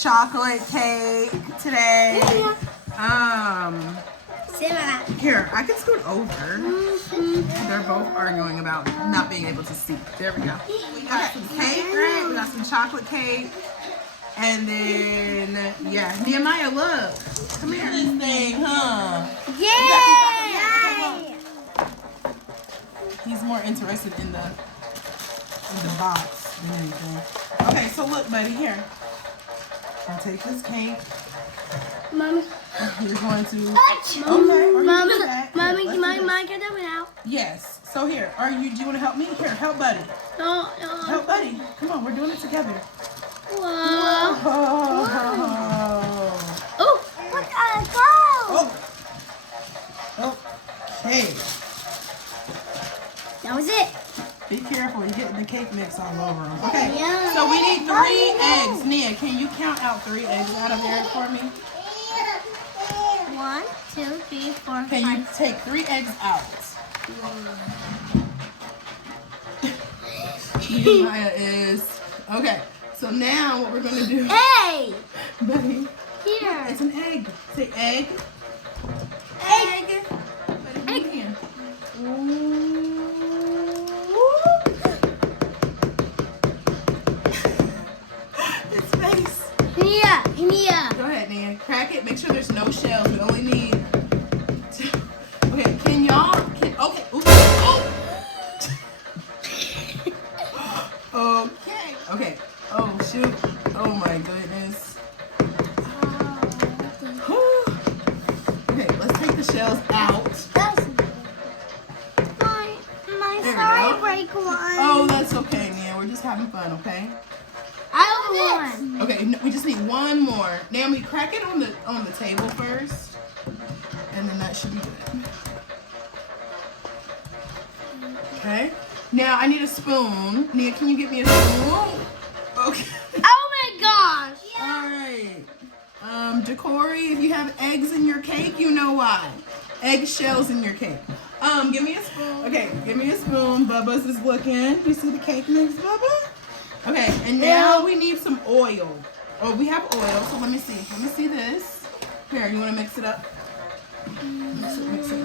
chocolate cake today. Here, I can scoot over. They're both arguing about not being able to see. There we go. We got some cake, right? We got some chocolate cake. And then, yeah, Nehemiah, look. Come here. This thing, huh? Yeah! He's more interested in the box than anything. Okay, so look, buddy, here. I'll take this cake. Mommy. You're going to. Okay, Mommy, can I get that one out? Yes. So here, do you want to help me? Here, help Buddy. No. Help Buddy. Come on, we're doing it together. Whoa. Whoa. Oh, look at it go. Oh. Okay. That was it. Be careful, you're getting the cake mix all over them. Okay, Yeah. so we need 3 eggs. Nia, can you count out 3 eggs out of there for me? 1, 2, 3, 4, 5. Can you take 3 eggs out? Nehemiah is... Okay, so now what we're going to do... Hey! Buddy, Here. it's an egg. Say egg. Egg. Egg. Egg. Its face. Nia. Go ahead, Nia. Crack it. Make sure there's no shells. We only need... Okay, can y'all... Okay. Oops. Oh. Okay. Oh, shoot. Oh, my goodness. Okay, let's take the shells out. Sorry, break one. Oh, that's okay, Nia. We're just having fun, okay? I have one. Okay, we just need one more. Naomi, crack it on the table first, and then that should be good. Okay. Now I need a spoon. Nia, can you get me a spoon? Okay. Oh my gosh. All right. Decory, if you have eggs in your cake, you know why. Eggshells in your cake. Give me a spoon. Okay, give me a spoon. Bubba's is looking. You see the cake mix, Bubba? Okay, and now we need some oil. Oh, we have oil, so let me see. Let me see this. Here, you want to mix it up? Mix it.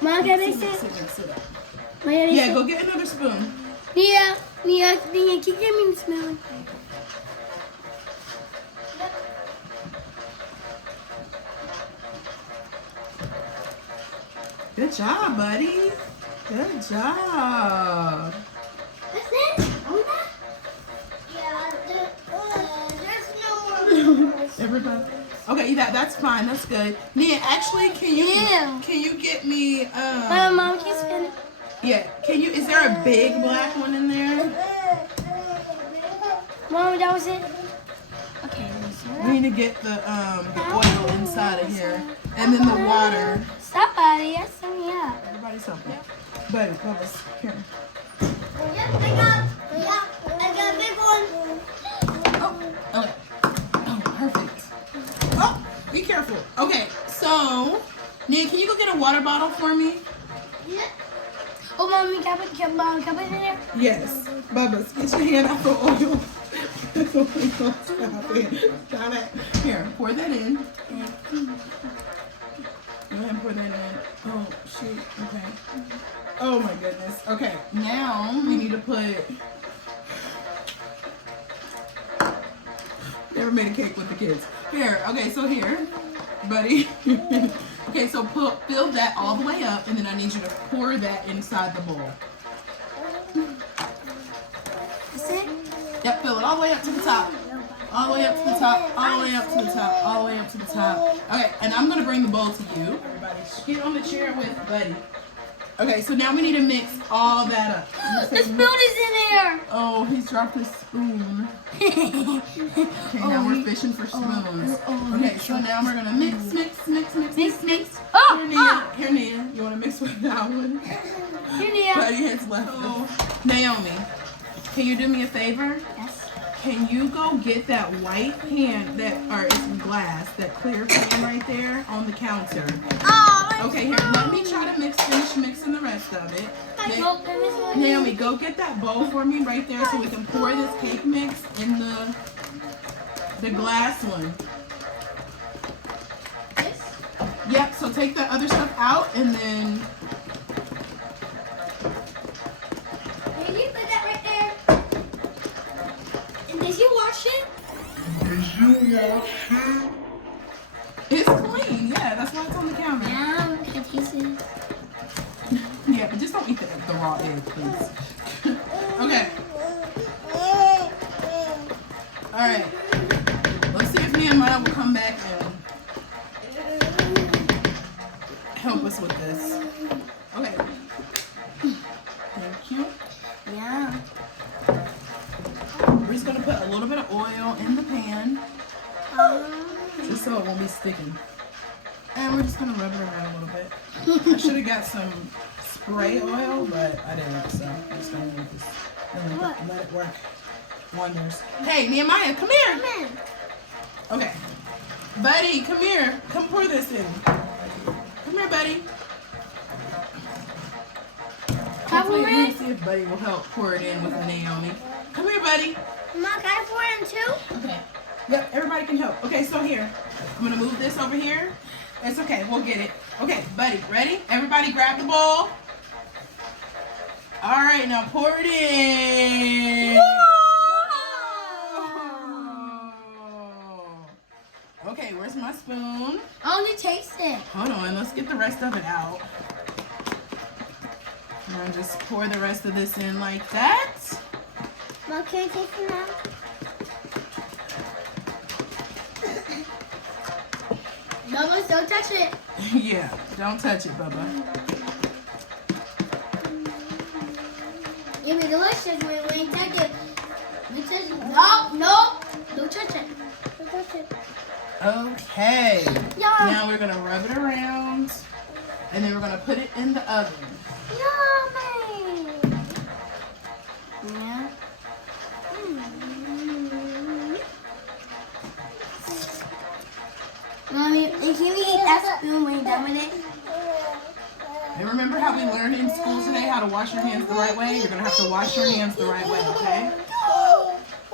Mom, can I mix it? Yeah, go get another spoon. Nia, can you give me the spoon? Good job, buddy. Good job. That's it? Yeah, there's no more. Everybody. Okay, that's fine. That's good. Nia, actually, can you get me Mom, can you spin it? Yeah. Can you? Is there a big black one in there? Mom, that was it. Okay. We need to get the oil inside of here, and then the water. Somebody, yes, yeah. Everybody's helping. Buddy, Bubba's here. Yep, I got a big one. Oh, okay. Oh, perfect. Oh, be careful. Okay, so Nia, can you go get a water bottle for me? Yeah. Oh, Mommy, can I put it in there? Yes. Bubba's, get your hand out for oil. Got it. Here, pour that in. Go ahead and pour that in. Oh, shoot. Okay. Oh, my goodness. Okay, now we need to put... Never made a cake with the kids. Here, okay, so here, buddy. Okay, so fill that all the way up, and then I need you to pour that inside the bowl. That's it? Yep, fill it all the way up to the top. All the way up to the top, all the way up to the top, all the way up to the top. Okay, and I'm gonna bring the bowl to you. Everybody, get on the chair with Buddy. Okay, so now we need to mix all that up. The spoon is in there. Oh, he's dropped his spoon. Okay, now we're fishing for spoons. Okay, so now we're gonna mix. Oh, Here, Nia, you wanna mix with that one? Here, Nia. Buddy has left. Oh, Naomi, can you do me a favor? Yes. Can you go get that white pan it's glass, that clear pan right there on the counter? Oh, Okay, here, let me try to finish mixing the rest of it. Naomi, go get that bowl for me right there so we can pour this cake mix in the glass one. This? Yep, so take that other stuff out and then... Can you put that right there? And did you wash it? It's clean, yeah, that's why it's on the counter. Yeah, can I taste it? Yeah, but just don't eat the raw egg, please. Okay. Alright. Let's see if Nehemiah will come back and help us with this. Okay. Thank you. Yeah. We're just going to put a little bit of oil in the pan. Just so it won't be sticking. And we're just going to rub it around a little bit. I should have got some spray oil, but I didn't, so I'm just going to use this and let it work wonders. Hey, Nehemiah, come here. Come in. Okay. Buddy, come here. Come pour this in. Come here, buddy. Hopefully, we'll see if Buddy will help pour it in with Naomi. Come here, buddy. Mom, can I pour it in too? Okay. Yep, everybody can help. Okay, so here. I'm going to move this over here. It's okay. We'll get it. Okay, Buddy, ready? Everybody grab the bowl. All right, now pour it in. Whoa. Okay, where's my spoon? I want to taste it. Hold on, let's get the rest of it out. And just pour the rest of this in like that. Mom, can I taste it now? Bubba, don't touch it. Yeah, don't touch it, Bubba. It'll be delicious when we touch it. We touch it. No, no, don't touch it. Don't touch it. Okay. Yum. Now we're going to rub it around. And then we're going to put it in the oven. Yummy. Yeah. Mommy, can you eat that spoon when you're done with it? And remember how we learned in school today how to wash your hands the right way? You're going to have to wash your hands the right way, okay?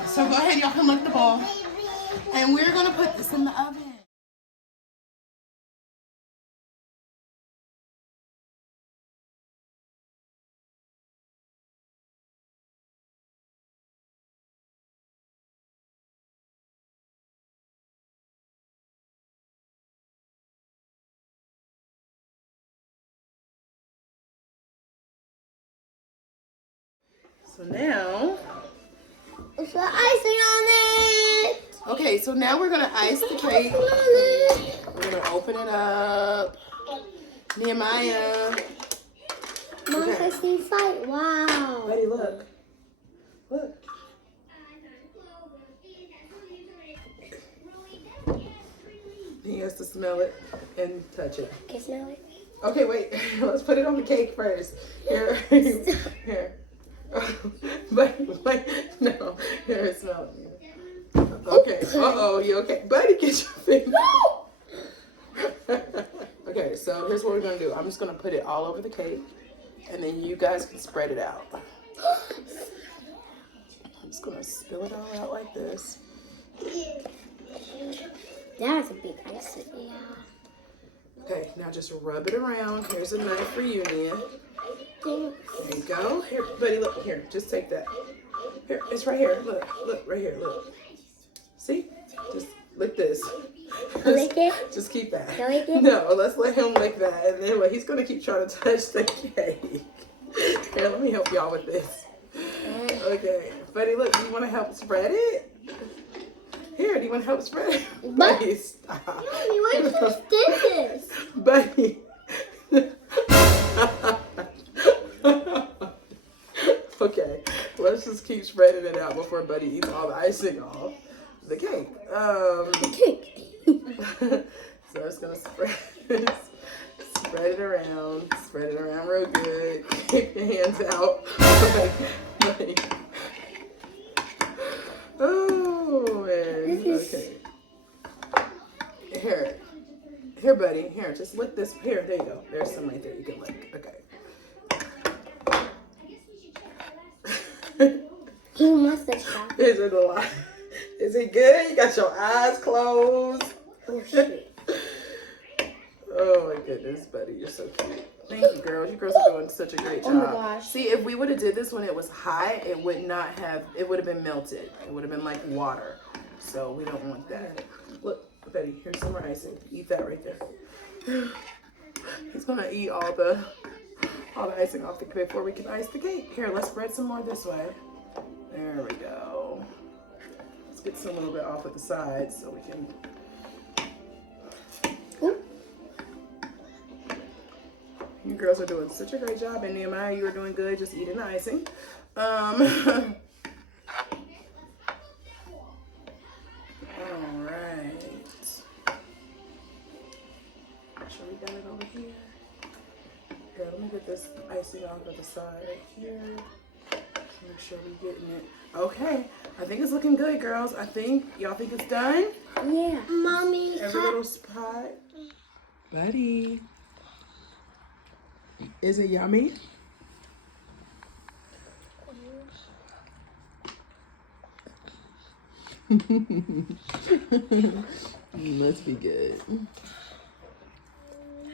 So go ahead, y'all can lick the bowl. And we're going to put this in the oven. So now, It's the icing on it. okay, so now we're gonna ice the cake. We're gonna open it up. Nehemiah. Mom, Okay. can I see inside? Wow. Buddy, look. Look. He has to smell it and touch it. Can you smell it? Okay, wait. Let's put it on the cake first. Here. Here. Wait. No. Here, smell it. Okay. Uh-oh. You okay? Buddy, get your finger. Okay, so here's what we're going to do. I'm just going to put it all over the cake. And then you guys can spread it out. I'm just going to spill it all out like this. That's a big icing. Yeah. Okay, now just rub it around. Here's a knife for you, Nia. There you go. Here, buddy, look. Here, just take that. Here, it's right here. Look, right here. Look. See? Just lick this. Lick it? Just keep that. Lick it? No, let's let him lick that. And then he's going to keep trying to touch the cake. Here, let me help y'all with this. Okay. Buddy, look, do you want to help spread it? Here, do you want to help spread it? Buddy, stop. Mommy, why are you so stiff? Buddy. Okay, let's just keep spreading it out before Buddy eats all the icing off the cake. So I'm just gonna spread it around real good. Keep your hands out. Oh man. Okay. Here, buddy. Here, just lick this. Here, there you go. There's some right there you can lick. Okay. You must have stopped. Is it a lot? Is it good? You got your eyes closed. Oh, shit. Oh my goodness, buddy, you're so cute. Thank you, girls. You girls are doing such a great job. Oh my gosh. See, if we would have did this when it was high, it would have been melted. It would have been like water. So we don't want that. Look, Betty, here's some more icing. Eat that right there. He's gonna eat all the icing off the cake before we can ice the cake. Here, let's spread some more this way. There we go. Let's get some a little bit off at the sides so we can. You girls are doing such a great job, and Nehemiah, you are doing good just eating the icing. All right. Make sure we got it over here. Here, let me get this icing off of the side right here. Make sure we're getting it. Okay, I think it's looking good, girls. Y'all think it's done? Yeah. Mommy. Every little spot. Buddy. Is it yummy? Must be good.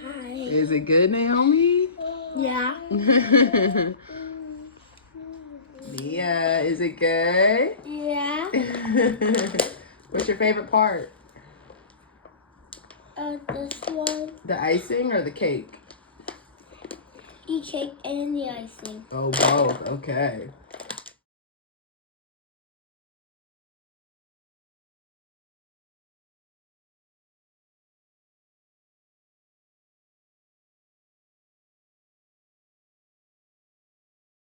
Hi. Is it good, Naomi? Yeah. Mia, is it good? Yeah. What's your favorite part? This one. The icing or the cake? The cake and the icing. Oh, both. Okay.